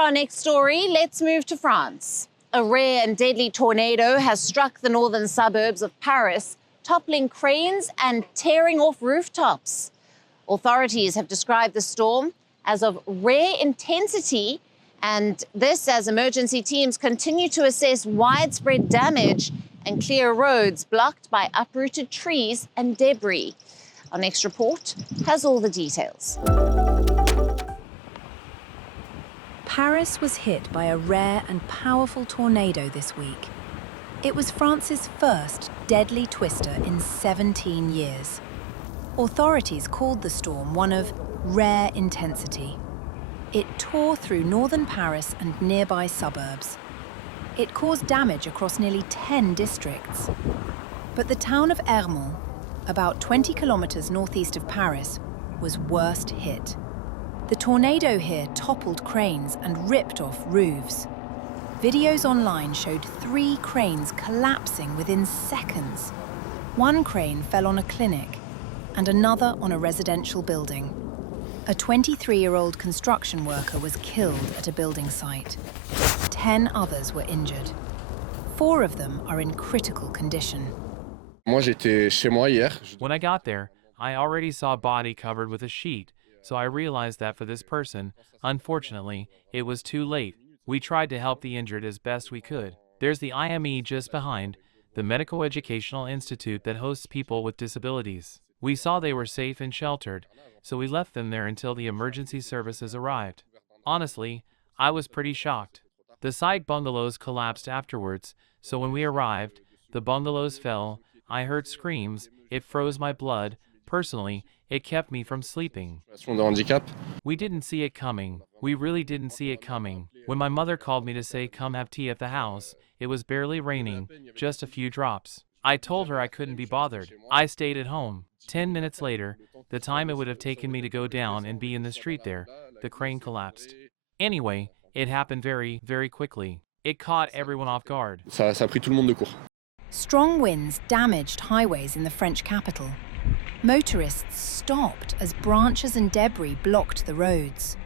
our next story, let's move to France. A rare and deadly tornado has struck the northern suburbs of Paris, toppling cranes and tearing off rooftops. Authorities have described the storm as of rare intensity, and this as emergency teams continue to assess widespread damage and clear roads blocked by uprooted trees and debris. Our next report has all the details. Paris was hit by a rare and powerful tornado this week. It was France's first deadly twister in 17 years. Authorities called the storm one of rare intensity. It tore through northern Paris and nearby suburbs. It caused damage across nearly 10 districts. But the town of Ermont, about 20 kilometers northeast of Paris, was worst hit. The tornado here toppled cranes and ripped off roofs. Videos online showed 3 cranes collapsing within seconds. One crane fell on a clinic and another on a residential building. A 23-year-old construction worker was killed at a building site. 10 others were injured. 4 of them are in critical condition. When I got there, I already saw a body covered with a sheet, so I realized that for this person, unfortunately, it was too late. We tried to help the injured as best we could. There's the IME just behind, the Medical Educational Institute that hosts people with disabilities. We saw they were safe and sheltered, so we left them there until the emergency services arrived. Honestly, I was pretty shocked. The side bungalows collapsed afterwards, so when we arrived, the bungalows fell. I heard screams, it froze my blood. Personally, it kept me from sleeping. We didn't see it coming. We really didn't see it coming. When my mother called me to say come have tea at the house, it was barely raining, just a few drops. I told her I couldn't be bothered. I stayed at home. 10 minutes later, the time it would have taken me to go down and be in the street there, the crane collapsed. Anyway, it happened very, very quickly. It caught everyone off guard. Strong winds damaged highways in the French capital. Motorists stopped as branches and debris blocked the roads.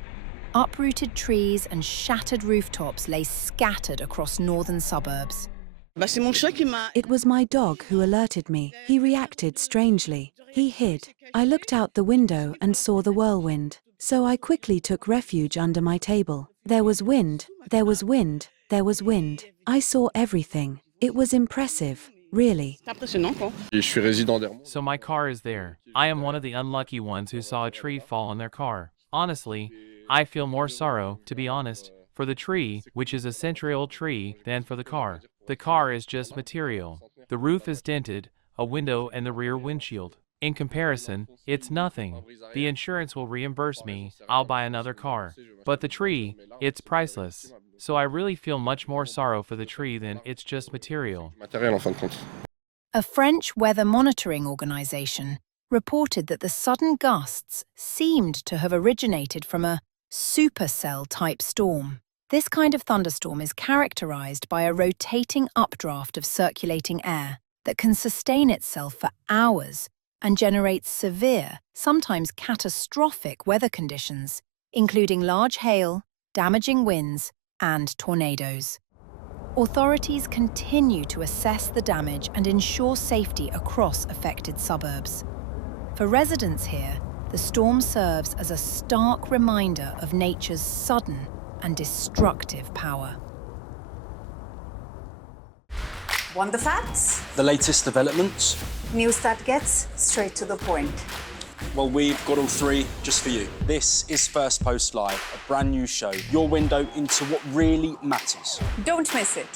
Uprooted trees and shattered rooftops lay scattered across northern suburbs. It was my dog who alerted me. He reacted strangely. He hid. I looked out the window and saw the whirlwind. So I quickly took refuge under my table. There was wind, there was wind, there was wind. I saw everything. It was impressive. Really. So my car is there. I am one of the unlucky ones who saw a tree fall on their car. Honestly, I feel more sorrow, to be honest, for the tree, which is a century-old tree, than for the car. The car is just material. The roof is dented, a window and the rear windshield. In comparison, it's nothing. The insurance will reimburse me. I'll buy another car. But the tree, it's priceless. So I really feel much more sorrow for the tree than it's just material. A French weather monitoring organization reported that the sudden gusts seemed to have originated from a supercell-type storm. This kind of thunderstorm is characterized by a rotating updraft of circulating air that can sustain itself for hours and generates severe, sometimes catastrophic weather conditions, including large hail, damaging winds, and tornadoes. Authorities continue to assess the damage and ensure safety across affected suburbs. For residents here, the storm serves as a stark reminder of nature's sudden and destructive power. Want the facts? The latest developments? News that gets straight to the point. Well, we've got all 3 just for you. This is Firstpost Live, a brand new show, your window into what really matters. Don't miss it.